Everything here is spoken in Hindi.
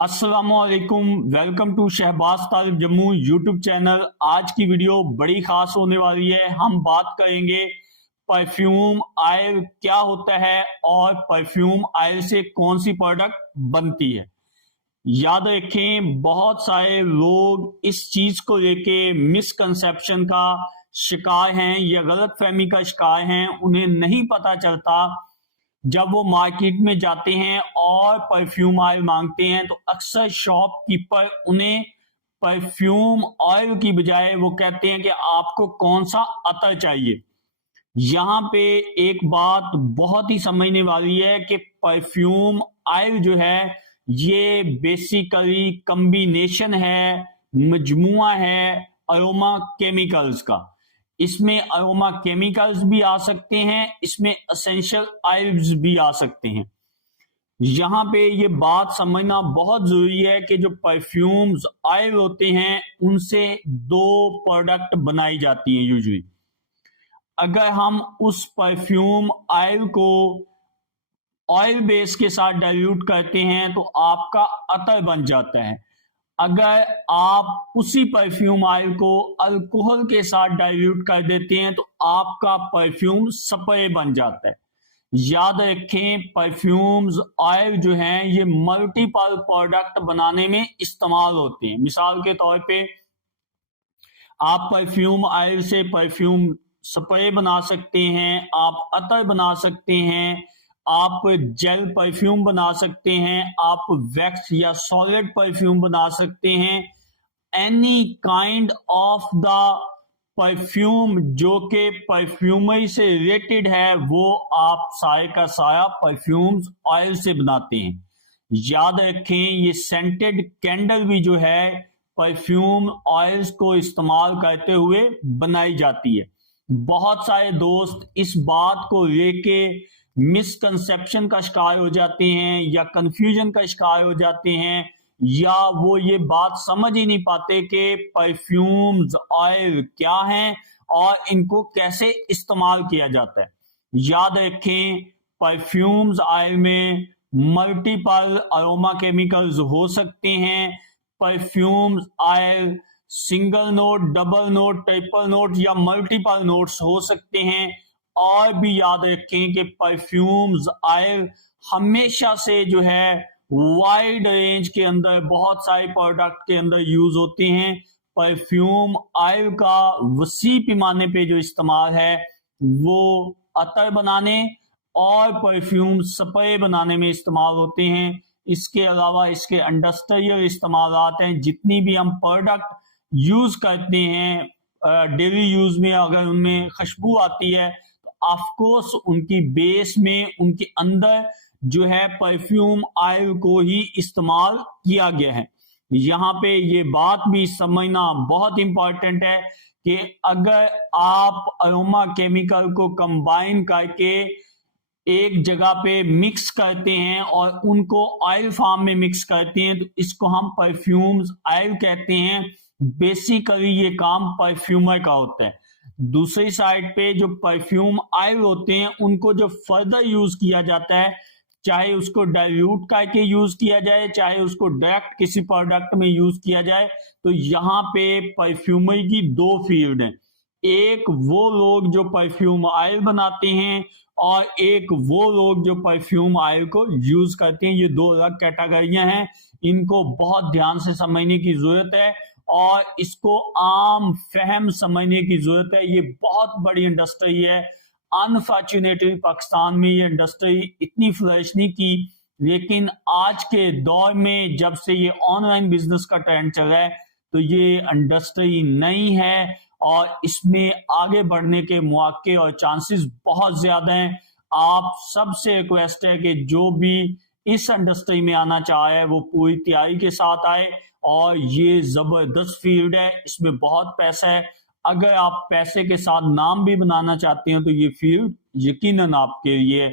अस्सलाम वालेकुम, welcome to Shahbaz Talib Jammu YouTube channel. आज की वीडियो बड़ी खास होने वाली है। हम बात करेंगे परफ्यूम ऑयल क्या होता है और परफ्यूम ऑयल से कौन सी प्रोडक्ट बनती है। याद रखें, बहुत सारे लोग इस चीज को लेके मिसकंसेप्शन का शिकार हैं या गलत फहमी का शिकार हैं। उन्हें नहीं पता चलता, जब वो मार्केट में जाते हैं और परफ्यूम ऑयल मांगते हैं तो अक्सर शॉपकीपर उन्हें परफ्यूम ऑयल की बजाय वो कहते हैं कि आपको कौन सा अतर चाहिए। यहाँ पे एक बात बहुत ही समझने वाली है कि परफ्यूम ऑयल जो है ये बेसिकली कॉम्बिनेशन है, मजमुआ है अरोमा केमिकल्स का। इसमें अरोमा केमिकल्स भी आ सकते हैं, इसमें एसेंशियल ऑयल्स भी आ सकते हैं। यहाँ पे ये बात समझना बहुत जरूरी है कि जो परफ्यूम्स ऑयल होते हैं उनसे दो प्रोडक्ट बनाई जाती हैं यूजुअली। अगर हम उस परफ्यूम ऑयल को ऑयल बेस के साथ डाइल्यूट करते हैं तो आपका अतर बन जाता है। अगर आप उसी परफ्यूम ऑयल को अल्कोहल के साथ डाइल्यूट कर देते हैं तो आपका परफ्यूम स्प्रे बन जाता है। याद रखें, परफ्यूम्स ऑयल जो हैं ये मल्टीपल प्रोडक्ट बनाने में इस्तेमाल होते हैं। मिसाल के तौर पे आप परफ्यूम ऑयल से परफ्यूम स्प्रे बना सकते हैं, आप अतर बना सकते हैं, आप जेल परफ्यूम बना सकते हैं, आप वैक्स या सॉलिड परफ्यूम बना सकते हैं। Any kind of the perfume जो कि परफ्यूमरी से रिलेटेड है वो आप सारे का सारा परफ्यूम्स ऑयल से बनाते हैं। याद रखें, ये सेंटेड कैंडल भी जो है परफ्यूम ऑयल्स को इस्तेमाल करते हुए बनाई जाती है। बहुत सारे दोस्त इस बात को लेके मिसकंसेप्शन का शिकार हो जाते हैं या कंफ्यूजन का शिकार हो जाते हैं, या वो ये बात समझ ही नहीं पाते कि परफ्यूम्स ऑयल क्या हैं और इनको कैसे इस्तेमाल किया जाता है। याद रखें, परफ्यूम्स ऑयल में मल्टीपल अरोमा केमिकल्स हो सकते हैं। Perfumes oil single note, double note, triple note या मल्टीपल नोट्स हो सकते हैं। और भी याद रखें कि परफ्यूम्स ऑयल हमेशा से जो है वाइड रेंज के अंदर बहुत सारे प्रोडक्ट के अंदर यूज होते हैं। परफ्यूम ऑयल का वसी पैमाने पे जो इस्तेमाल है वो अतर बनाने और परफ्यूम स्प्रे बनाने में इस्तेमाल होते हैं। इसके अलावा इसके इंडस्ट्रियल इस्तेमालात हैं। जितनी भी हम प्रोडक्ट यूज करते हैं डेली यूज में, अगर उनमें खुशबू आती है तो ऑफकोर्स उनकी बेस में, उनके अंदर जो है परफ्यूम ऑयल को ही इस्तेमाल किया गया है। यहाँ पे ये बात भी समझना बहुत इंपॉर्टेंट है कि अगर आप अरोमा केमिकल को कंबाइन करके एक जगह पे मिक्स करते हैं और उनको ऑयल फॉर्म में मिक्स करते हैं तो इसको हम परफ्यूम्स ऑयल कहते हैं। बेसिकली ये काम परफ्यूमर का होता है। दूसरी साइड पे जो परफ्यूम ऑयल होते हैं उनको जो फर्दर यूज किया जाता है, चाहे उसको डाइल्यूट करके यूज किया जाए, चाहे उसको डायरेक्ट किसी प्रोडक्ट में यूज किया जाए, तो यहाँ पे परफ्यूमरी की दो फील्ड हैं। एक वो लोग जो परफ्यूम ऑयल बनाते हैं और एक वो लोग जो परफ्यूम ऑयल को यूज करते हैं। ये दो अलग कैटेगरियां हैं, इनको बहुत ध्यान से समझने की जरूरत है और इसको आम फहम समझने की जरूरत है। ये बहुत बड़ी इंडस्ट्री है। अनफॉर्चुनेटली पाकिस्तान में ये इंडस्ट्री इतनी फ्लरिश नहीं की, लेकिन आज के दौर में जब से ये ऑनलाइन बिजनेस का ट्रेंड चल रहा है तो ये इंडस्ट्री नई है और इसमें आगे बढ़ने के मौके और चांसेस बहुत ज्यादा हैं। आप सबसे रिक्वेस्ट है कि जो भी इस इंडस्ट्री में आना चाहे वो पूरी तैयारी के साथ आए, और ये जबरदस्त फील्ड है, इसमें बहुत पैसा है। अगर आप पैसे के साथ नाम भी बनाना चाहते हैं तो ये फील्ड यकीनन आपके लिए